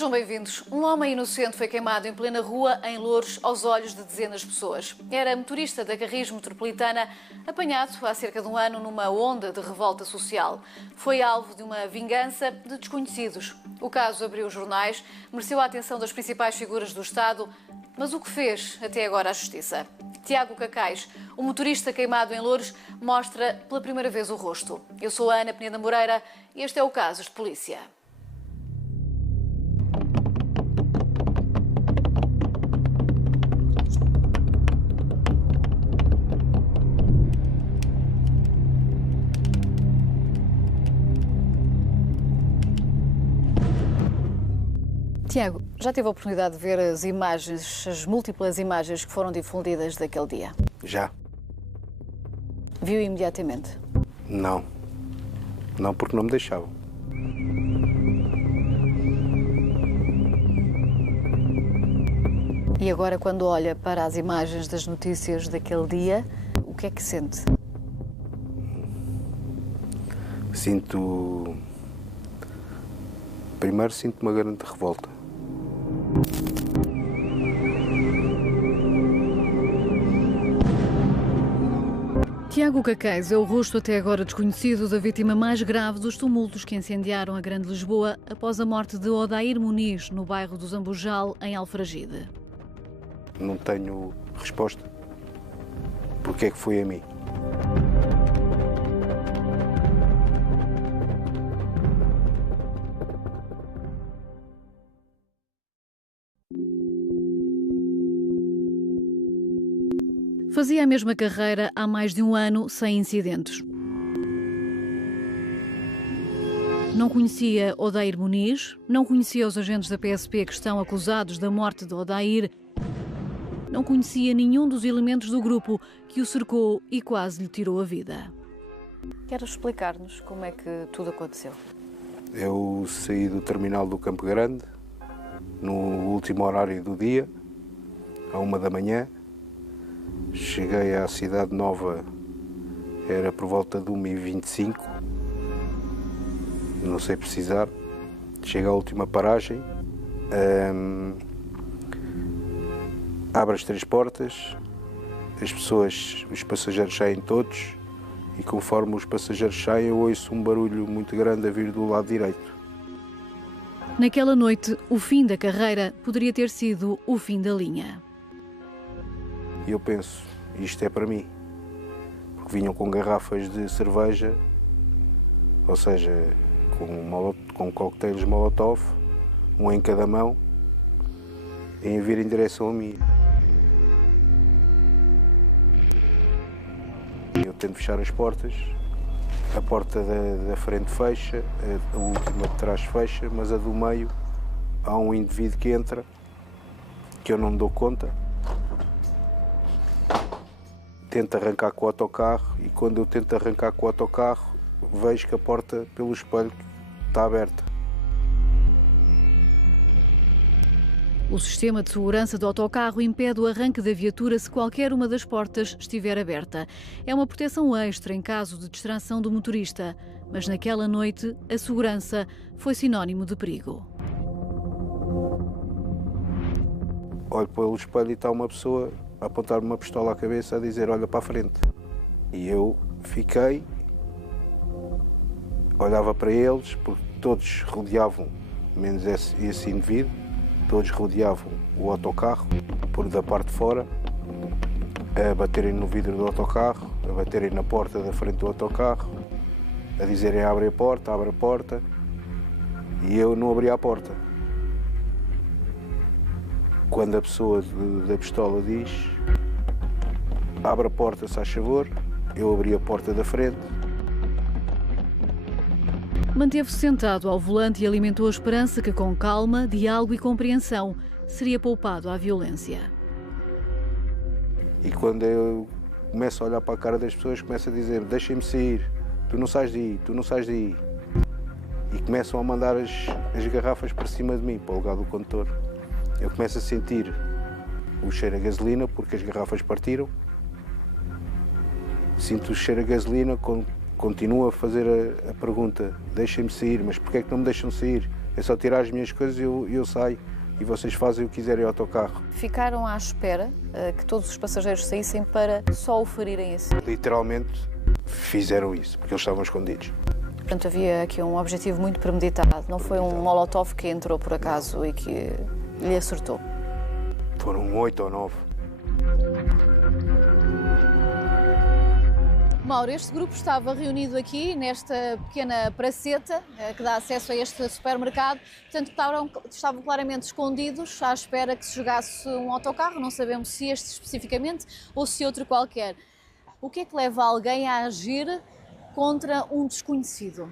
Sejam bem-vindos. Um homem inocente foi queimado em plena rua, em Loures, aos olhos de dezenas de pessoas. Era motorista da Carris Metropolitana, apanhado há cerca de um ano numa onda de revolta social. Foi alvo de uma vingança de desconhecidos. O caso abriu os jornais, mereceu a atenção das principais figuras do Estado, mas o que fez até agora a Justiça? Tiago Cacais, o motorista queimado em Loures, mostra pela primeira vez o rosto. Eu sou a Ana Peneda Moreira e este é o Casos de Polícia. Tiago, já teve a oportunidade de ver as imagens, as múltiplas imagens que foram difundidas daquele dia? Já. Viu imediatamente? Não. Não, porque não me deixavam. E agora, quando olha para as imagens das notícias daquele dia, o que é que sente? Primeiro sinto uma grande revolta. Tiago Cacais é o rosto até agora desconhecido da vítima mais grave dos tumultos que incendiaram a Grande Lisboa após a morte de Odair Muniz, no bairro do Zambujal, em Alfragide. Não tenho resposta. Porque é que foi a mim? Fazia a mesma carreira há mais de um ano, sem incidentes. Não conhecia Odair Muniz, não conhecia os agentes da PSP que estão acusados da morte de Odair, não conhecia nenhum dos elementos do grupo que o cercou e quase lhe tirou a vida. Quer explicar-nos como é que tudo aconteceu? Eu saí do terminal do Campo Grande, no último horário do dia, à 1h. Cheguei à Cidade Nova, era por volta de 1h25, não sei precisar. Chego à última paragem, abro as 3 portas, os passageiros saem todos e conforme os passageiros saem eu ouço um barulho muito grande a vir do lado direito. Naquela noite, o fim da carreira poderia ter sido o fim da linha. E eu penso, isto é para mim, porque vinham com garrafas de cerveja, ou seja, com coquetéis Molotov, um em cada mão, e vir em direção a mim. Eu tento fechar as portas, a porta da frente fecha, a última de trás fecha, mas a do meio há um indivíduo que entra, que eu não me dou conta. Tento arrancar com o autocarro e quando eu tento arrancar com o autocarro vejo que a porta pelo espelho está aberta. O sistema de segurança do autocarro impede o arranque da viatura se qualquer uma das portas estiver aberta. É uma proteção extra em caso de distração do motorista, mas naquela noite a segurança foi sinónimo de perigo. Olho pelo espelho e está uma pessoa a apontar-me uma pistola à cabeça a dizer olha para a frente. E eu fiquei, olhava para eles, porque todos rodeavam, menos esse indivíduo, todos rodeavam o autocarro, por da parte de fora, a baterem no vidro do autocarro, a baterem na porta da frente do autocarro, a dizerem abre a porta, e eu não abria a porta. Quando a pessoa da pistola diz abre a porta, se faz favor, eu abri a porta da frente. Manteve-se sentado ao volante e alimentou a esperança que com calma, diálogo e compreensão seria poupado à violência. E quando eu começo a olhar para a cara das pessoas, começo a dizer deixem-me sair, tu não sais daí. E começam a mandar as garrafas para cima de mim, para o lugar do condutor. Eu começo a sentir o cheiro a gasolina, porque as garrafas partiram. Sinto o cheiro a gasolina, continuo a fazer a pergunta, deixem-me sair, mas porquê é que não me deixam sair? é só tirar as minhas coisas e eu saio e vocês fazem o que quiserem ao autocarro. Ficaram à espera que todos os passageiros saíssem para só o ferirem assim? Literalmente fizeram isso, porque eles estavam escondidos. Portanto, havia aqui um objetivo muito premeditado, não foi um molotov que entrou por acaso e que lhe acertou? Foram 8 ou 9. Mauro, este grupo estava reunido aqui nesta pequena praceta que dá acesso a este supermercado, portanto estavam claramente escondidos à espera que se jogasse um autocarro, não sabemos se este especificamente ou se outro qualquer. O que é que leva alguém a agir contra um desconhecido?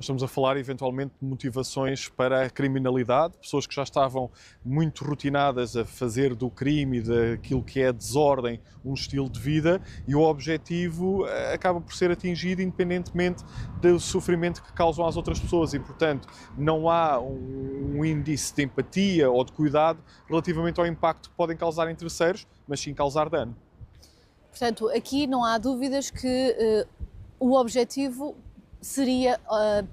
Estamos a falar, eventualmente, de motivações para a criminalidade, pessoas que já estavam muito rotinadas a fazer do crime e daquilo que é desordem um estilo de vida, e o objetivo acaba por ser atingido independentemente do sofrimento que causam às outras pessoas e, portanto, não há um índice de empatia ou de cuidado relativamente ao impacto que podem causar em terceiros, mas sim causar dano. Portanto, aqui não há dúvidas que o objetivo seria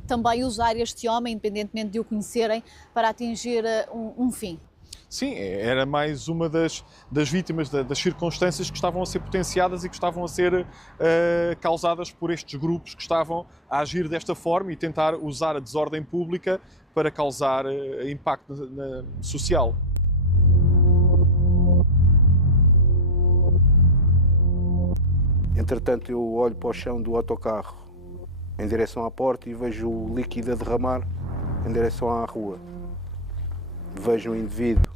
também usar este homem, independentemente de o conhecerem, para atingir um fim. Sim, era mais uma das vítimas das circunstâncias que estavam a ser potenciadas e que estavam a ser causadas por estes grupos que estavam a agir desta forma e tentar usar a desordem pública para causar impacto social. Entretanto, eu olho para o chão do autocarro em direção à porta e vejo o líquido a derramar em direção à rua. Vejo um indivíduo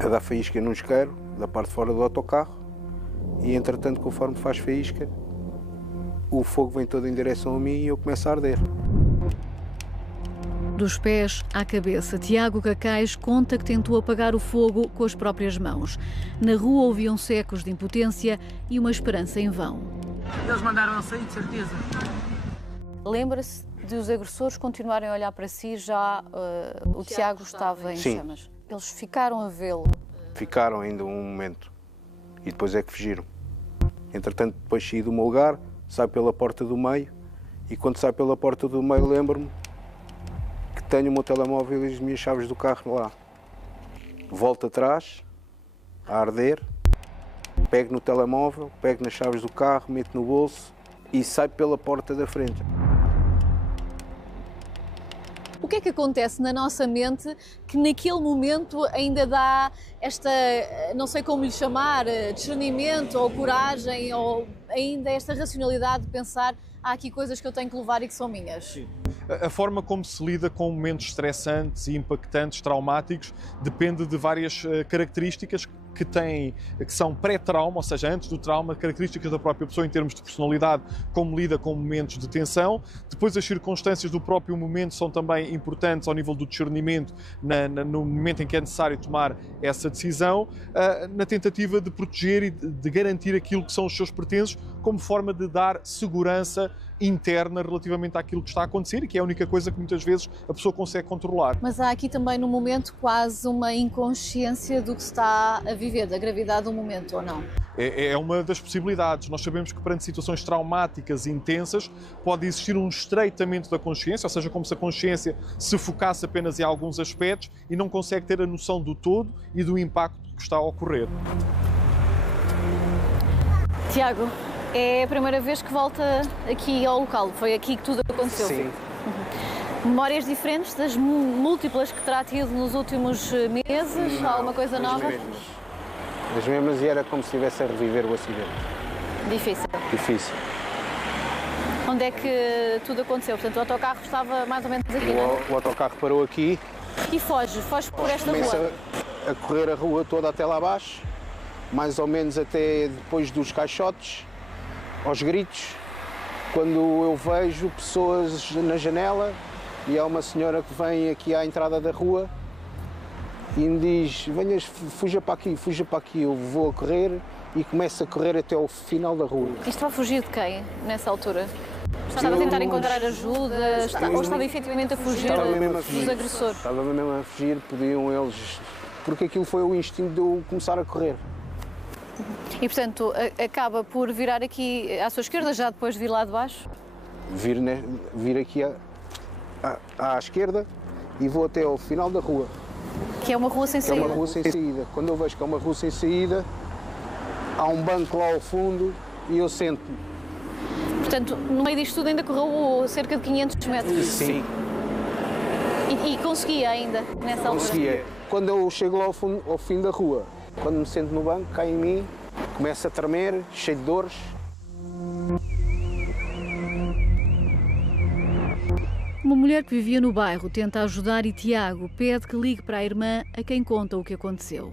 a dar faísca num isqueiro da parte de fora do autocarro e, entretanto, conforme faz faísca, o fogo vem todo em direção a mim e eu começo a arder. Dos pés à cabeça, Tiago Cacais conta que tentou apagar o fogo com as próprias mãos. Na rua ouviam-se ecos de impotência e uma esperança em vão. Eles mandaram sair, de certeza. Lembra-se de os agressores continuarem a olhar para si, já o Tiago estava em chamas. Eles ficaram a vê-lo? Ficaram ainda um momento e depois é que fugiram. Entretanto, depois saí do meu lugar, saio pela porta do meio e quando saio pela porta do meio lembro-me que tenho o meu telemóvel e as minhas chaves do carro lá. Volto atrás, a arder, pego no telemóvel, pego nas chaves do carro, meto no bolso e saio pela porta da frente. O que é que acontece na nossa mente que naquele momento ainda dá esta, não sei como lhe chamar, discernimento ou coragem ou ainda esta racionalidade de pensar há aqui coisas que eu tenho que levar e que são minhas? Sim. A forma como se lida com momentos estressantes e impactantes, traumáticos, depende de várias características que são pré-trauma, ou seja, antes do trauma, características da própria pessoa em termos de personalidade, como lida com momentos de tensão. Depois as circunstâncias do próprio momento são também importantes ao nível do discernimento, no momento em que é necessário tomar essa decisão, na tentativa de proteger e de garantir aquilo que são os seus pertences, como forma de dar segurança interna relativamente àquilo que está a acontecer e que é a única coisa que muitas vezes a pessoa consegue controlar. Mas há aqui também no momento quase uma inconsciência do que se está a viver, da gravidade do momento, ou não? É uma das possibilidades. Nós sabemos que perante situações traumáticas e intensas pode existir um estreitamento da consciência, ou seja, como se a consciência se focasse apenas em alguns aspectos e não consegue ter a noção do todo e do impacto que está a ocorrer. Tiago, é a primeira vez que volta aqui ao local, foi aqui que tudo aconteceu? Sim. Memórias diferentes das múltiplas que terá tido nos últimos meses? Não, alguma coisa nova? As mesmas e era como se estivesse a reviver o acidente. Difícil. Difícil. Onde é que tudo aconteceu? Portanto, o autocarro estava mais ou menos aqui, não é? O autocarro parou aqui. E foge por esta Começa rua? a correr a rua toda até lá abaixo, mais ou menos até depois dos caixotes, aos gritos, quando eu vejo pessoas na janela e há uma senhora que vem aqui à entrada da rua e me diz, venhas, fuja para aqui, eu vou a correr e começo a correr até ao final da rua. E estava a fugir de quem, nessa altura? Estava a tentar encontrar ajuda ou estava efetivamente a fugir dos agressores? Estava mesmo a fugir, podiam eles, porque aquilo foi o instinto de eu começar a correr. E, portanto, acaba por virar aqui à sua esquerda, já depois de vir lá de baixo? Vir aqui à esquerda e vou até ao final da rua. Que é uma rua sem É saída. uma rua sem saída. Quando eu vejo que é uma rua sem saída, há um banco lá ao fundo e eu sento-me. Portanto, no meio disto tudo ainda correu cerca de 500 metros. Sim. E conseguia ainda, nessa altura? Conseguia. Quando eu chego lá ao fim da rua, quando me sento no banco, cai em mim, começo a tremer, cheio de dores. Uma mulher que vivia no bairro tenta ajudar e Tiago pede que ligue para a irmã a quem conta o que aconteceu.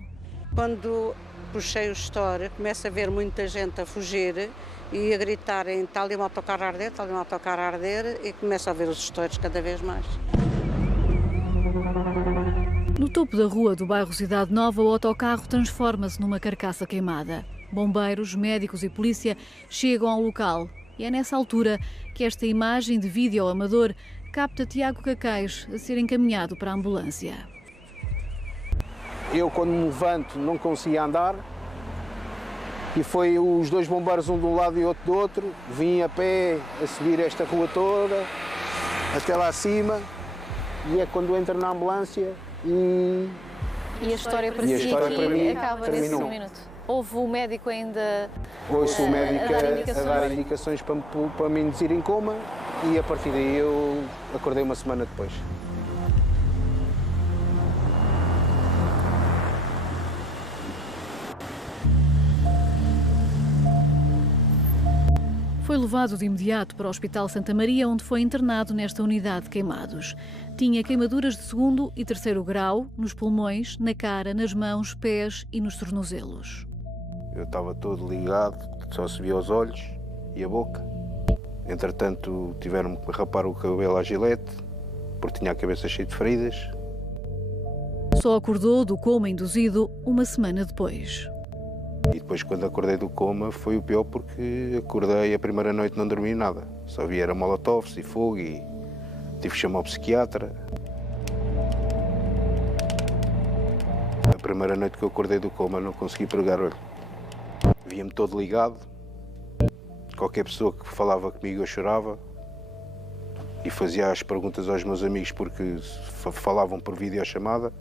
Quando puxei o store, começa a ver muita gente a fugir e a gritarem está ali um autocarro a arder, está ali um autocarro a arder e começo a ver os stores cada vez mais. No topo da rua do bairro Cidade Nova, o autocarro transforma-se numa carcaça queimada. Bombeiros, médicos e polícia chegam ao local. E é nessa altura que esta imagem de vídeo amador capta Tiago Cacais a ser encaminhado para a ambulância. Eu, quando me levanto, não conseguia andar e foi os dois bombeiros, um de um lado e outro do outro. Vim a pé a subir esta rua toda, até lá acima, e é quando entro na ambulância e a história para E a história para mim acaba nesse terminou. minuto. Houve o médico ainda... ouço o médico a dar a dar indicações para me induzir em coma e a partir daí eu acordei uma semana depois. Foi levado de imediato para o Hospital Santa Maria, onde foi internado nesta unidade de queimados. Tinha queimaduras de 2º e 3º grau nos pulmões, na cara, nas mãos, pés e nos tornozelos. Eu estava todo ligado, só se via os olhos e a boca. Entretanto, tiveram-me que rapar o cabelo à gilete, porque tinha a cabeça cheia de feridas. Só acordou do coma induzido uma semana depois. E depois, quando acordei do coma, foi o pior porque acordei, a primeira noite não dormi nada. Só via era molotovs e fogo e tive que chamar o psiquiatra. A primeira noite que eu acordei do coma não consegui pregar olho. Via-me todo ligado. Qualquer pessoa que falava comigo eu chorava. E fazia as perguntas aos meus amigos porque falavam por videochamada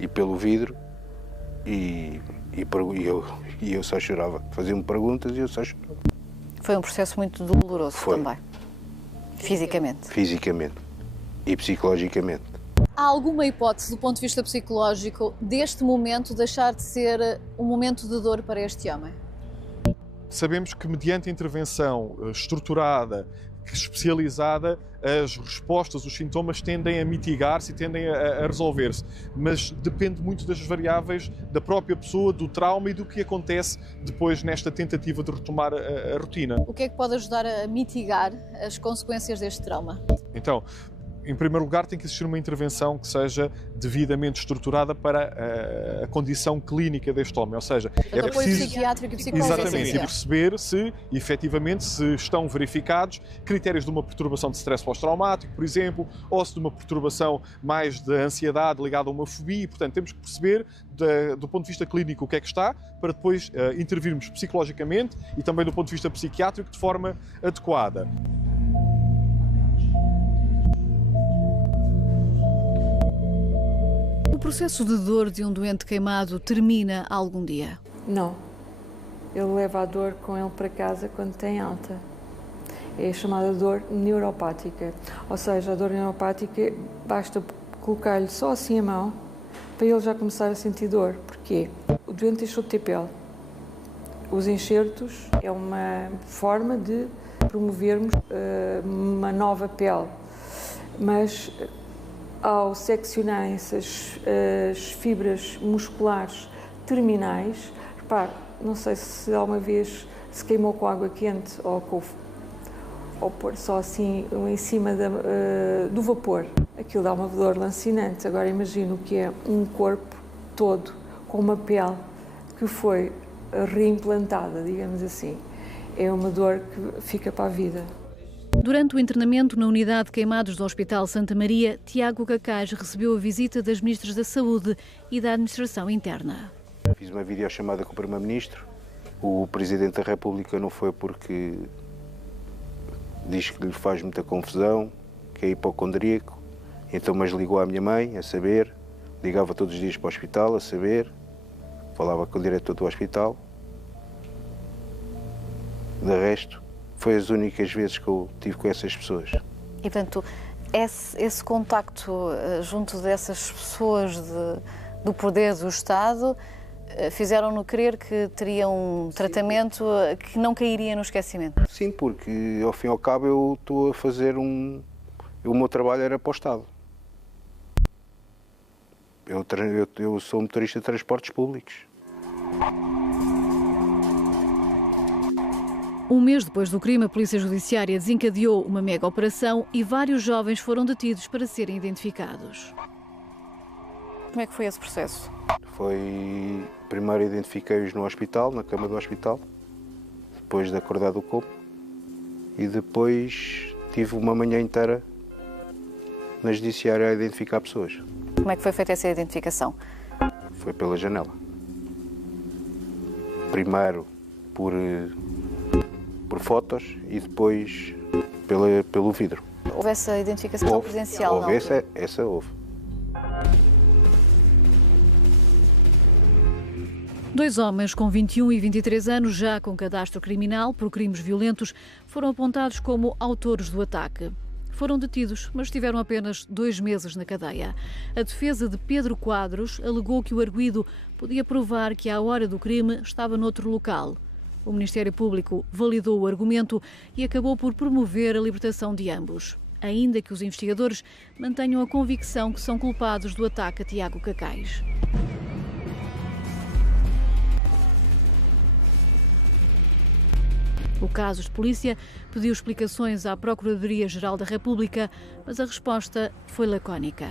e pelo vidro. E eu só chorava. Faziam-me perguntas e eu só chorava. Foi um processo muito doloroso também, fisicamente. Fisicamente e psicologicamente. Há alguma hipótese, do ponto de vista psicológico, deste momento deixar de ser um momento de dor para este homem? Sabemos que, mediante a intervenção estruturada, especializada, as respostas, os sintomas tendem a mitigar-se e tendem a resolver-se, mas depende muito das variáveis da própria pessoa, do trauma e do que acontece depois nesta tentativa de retomar a rotina. O que é que pode ajudar a mitigar as consequências deste trauma? Então, em primeiro lugar, tem que existir uma intervenção que seja devidamente estruturada para a condição clínica deste homem, ou seja, é preciso psiquiátrico e psicológico. Exatamente, e perceber se, efetivamente, se estão verificados critérios de uma perturbação de stress pós-traumático, por exemplo, ou se de uma perturbação mais de ansiedade ligada a uma fobia, e, portanto, temos que perceber, do ponto de vista clínico, o que é que está, para depois intervirmos psicologicamente e também do ponto de vista psiquiátrico de forma adequada. O processo de dor de um doente queimado termina algum dia? Não. Ele leva a dor com ele para casa quando tem alta. É a chamada dor neuropática. Ou seja, a dor neuropática basta colocar-lhe só assim a mão para ele já começar a sentir dor. Porquê? O doente deixou de ter pele. Os enxertos é uma forma de promovermos uma nova pele. Mas ao seccionarem-se as fibras musculares terminais, repare, não sei se alguma vez se queimou com água quente ou pôr só assim em cima do vapor. Aquilo dá uma dor lancinante. Agora imagino que é um corpo todo com uma pele que foi reimplantada, digamos assim. É uma dor que fica para a vida. Durante o internamento na unidade de queimados do Hospital Santa Maria, Tiago Cacais recebeu a visita das Ministras da Saúde e da Administração Interna. Fiz uma videochamada com o Primeiro-Ministro. O Presidente da República não foi porque diz que lhe faz muita confusão, que é hipocondríaco, então mas ligou à minha mãe a saber, ligava todos os dias para o hospital a saber, falava com o diretor do hospital. De resto, foi as únicas vezes que eu tive com essas pessoas. E, portanto, esse contacto junto dessas pessoas do poder do Estado fizeram-no crer que teria um tratamento que não cairia no esquecimento? Sim, porque ao fim e ao cabo eu estou a fazer o meu trabalho era para o Estado. Eu sou motorista de transportes públicos. Um mês depois do crime, a Polícia Judiciária desencadeou uma mega operação e vários jovens foram detidos para serem identificados. Como é que foi esse processo? Primeiro identifiquei-os no hospital, na cama do hospital, depois de acordar do corpo, e depois tive uma manhã inteira na judiciária a identificar pessoas. Como é que foi feita essa identificação? Foi pela janela. Primeiro por fotos e depois pelo vidro. Houve essa identificação presencial? Houve, essa houve. Dois homens com 21 e 23 anos, já com cadastro criminal por crimes violentos, foram apontados como autores do ataque. Foram detidos, mas tiveram apenas 2 meses na cadeia. A defesa de Pedro Quadros alegou que o arguido podia provar que à hora do crime estava noutro local. O Ministério Público validou o argumento e acabou por promover a libertação de ambos, ainda que os investigadores mantenham a convicção que são culpados do ataque a Tiago Cacais. O caso de polícia pediu explicações à Procuradoria-Geral da República, mas a resposta foi lacónica.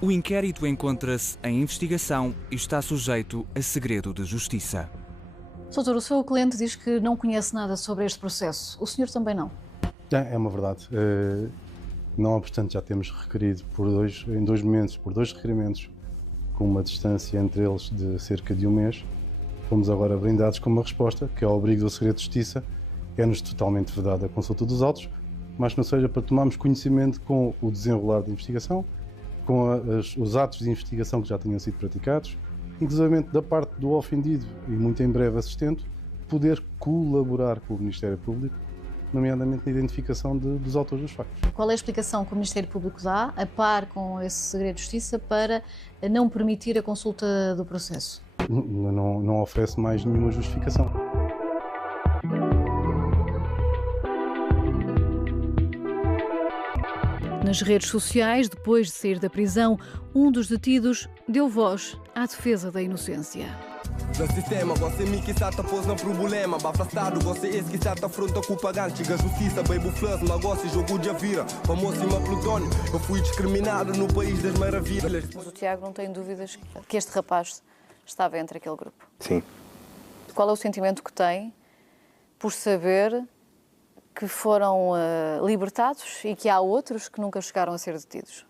O inquérito encontra-se em investigação e está sujeito a segredo de justiça. Doutor, o seu cliente diz que não conhece nada sobre este processo. O senhor também não? É uma verdade. Não obstante, já temos requerido em 2 momentos, por 2 requerimentos, com uma distância entre eles de cerca de 1 mês. Fomos agora brindados com uma resposta, que ao abrigo do segredo de justiça é-nos totalmente vedada a consulta dos autos, mas não seja para tomarmos conhecimento com o desenrolar da investigação, com os atos de investigação que já tenham sido praticados, inclusive da parte do ofendido e muito em breve assistente, poder colaborar com o Ministério Público, nomeadamente na identificação dos autores dos factos. Qual é a explicação que o Ministério Público dá, a par com esse segredo de justiça, para não permitir a consulta do processo? Não oferece mais nenhuma justificação. Nas redes sociais, depois de sair da prisão, um dos detidos deu voz à defesa da inocência. No sistema, você me que está pôs no problema. Afastado, você esse que está afronta com o pagante. Chega a justiça, baby plus, negócio, jogo de vira. Famoso e plutônio, eu fui discriminado no país das maravilhas. Mas o Tiago não tem dúvidas que este rapaz estava entre aquele grupo? Sim. Qual é o sentimento que tem por saber que foram libertados e que há outros que nunca chegaram a ser detidos?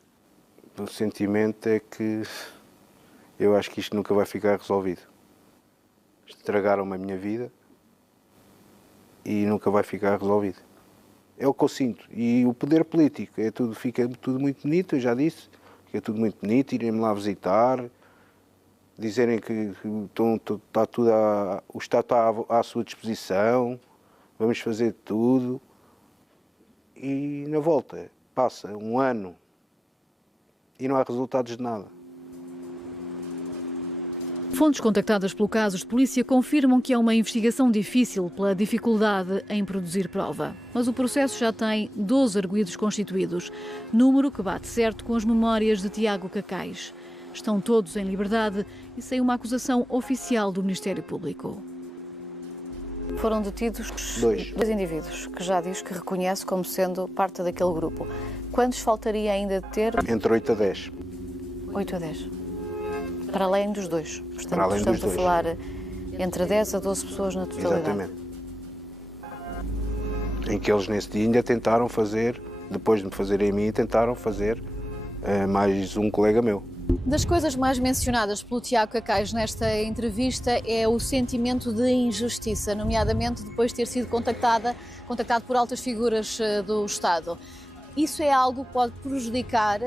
O sentimento é que eu acho que isto nunca vai ficar resolvido. Estragaram-me a minha vida e nunca vai ficar resolvido. É o que eu sinto. E o poder político, fica tudo muito bonito, eu já disse, fica tudo muito bonito, irem-me lá visitar, dizerem que está tudo o Estado está à sua disposição, vamos fazer tudo. E na volta passa 1 ano e não há resultados de nada. Fontes contactadas pelo caso de polícia confirmam que é uma investigação difícil pela dificuldade em produzir prova. Mas o processo já tem 12 arguidos constituídos, número que bate certo com as memórias de Tiago Cacais. Estão todos em liberdade e sem uma acusação oficial do Ministério Público. Foram detidos 2 indivíduos, que já diz que reconhece como sendo parte daquele grupo. Quantos faltaria ainda de ter? Entre 8 a 10. 8 a 10. Para além dos 2. Portanto, para além estamos dos 2. A falar entre 10 a 12 pessoas na totalidade. Exatamente. Em que eles nesse dia ainda tentaram fazer, depois de me fazerem a mim, tentaram fazer mais um colega meu. Das coisas mais mencionadas pelo Tiago Cacais nesta entrevista é o sentimento de injustiça, nomeadamente depois de ter sido contactado por altas figuras do Estado. isso é algo que pode prejudicar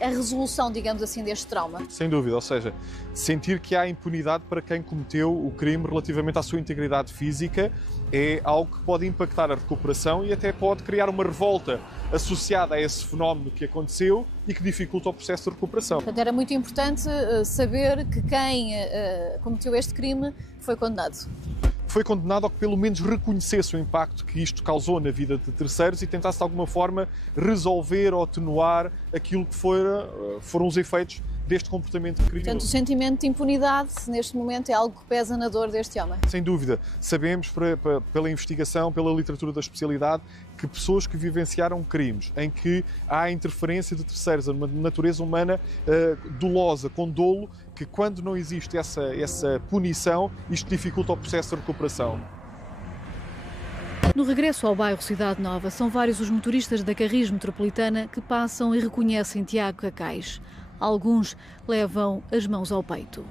a resolução, digamos assim, deste trauma? Sem dúvida, ou seja, sentir que há impunidade para quem cometeu o crime relativamente à sua integridade física é algo que pode impactar a recuperação e até pode criar uma revolta associada a esse fenómeno que aconteceu e que dificulta o processo de recuperação. Portanto, era muito importante saber que quem cometeu este crime foi condenado. Foi condenado ou que pelo menos reconhecesse o impacto que isto causou na vida de terceiros e tentasse de alguma forma resolver ou atenuar aquilo que foram os efeitos deste comportamento criminoso. Portanto, o sentimento de impunidade neste momento é algo que pesa na dor deste homem. Sem dúvida. Sabemos pela investigação, pela literatura da especialidade, que pessoas que vivenciaram crimes em que há interferência de terceiros, uma natureza humana dolosa, com dolo, que quando não existe essa punição, isto dificulta o processo de recuperação. No regresso ao bairro Cidade Nova, são vários os motoristas da Carris Metropolitana que passam e reconhecem Tiago Cacais. Alguns levam as mãos ao peito.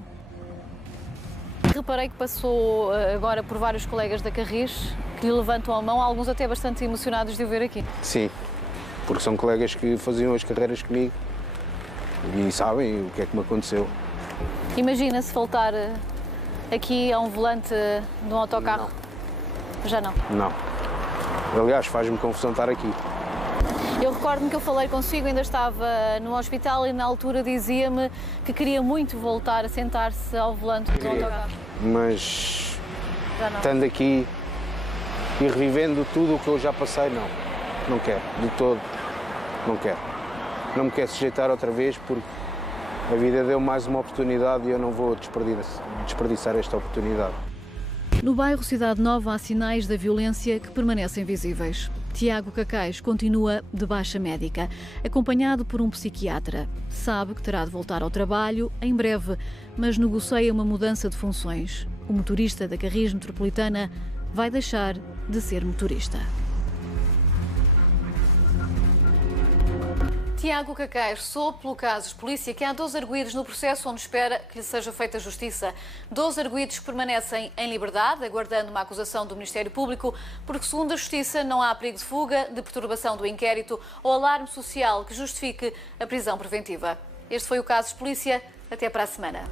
Reparei que passou agora por vários colegas da Carris que lhe levantam a mão, alguns até bastante emocionados de o ver aqui. Sim, porque são colegas que faziam as carreiras comigo e sabem o que é que me aconteceu. Imagina-se voltar aqui a um volante de um autocarro? Não. Já não? Não. Aliás, faz-me confusão estar aqui. Eu recordo-me que eu falei consigo, ainda estava no hospital e na altura dizia-me que queria muito voltar a sentar-se ao volante do autocarro. Mas estando aqui e revivendo tudo o que eu já passei, não quero, de todo, não quero. Não me quero sujeitar outra vez porque a vida deu mais uma oportunidade e eu não vou desperdiçar esta oportunidade. No bairro Cidade Nova há sinais da violência que permanecem visíveis. Tiago Cacais continua de baixa médica, acompanhado por um psiquiatra. Sabe que terá de voltar ao trabalho em breve, mas negocia uma mudança de funções. O motorista da Carris Metropolitana vai deixar de ser motorista. Tiago Cacais soube pelo caso de polícia que há 12 arguidos no processo onde espera que lhe seja feita justiça. 12 arguidos que permanecem em liberdade, aguardando uma acusação do Ministério Público, porque, segundo a Justiça, não há perigo de fuga, de perturbação do inquérito ou alarme social que justifique a prisão preventiva. Este foi o caso de polícia. Até para a semana.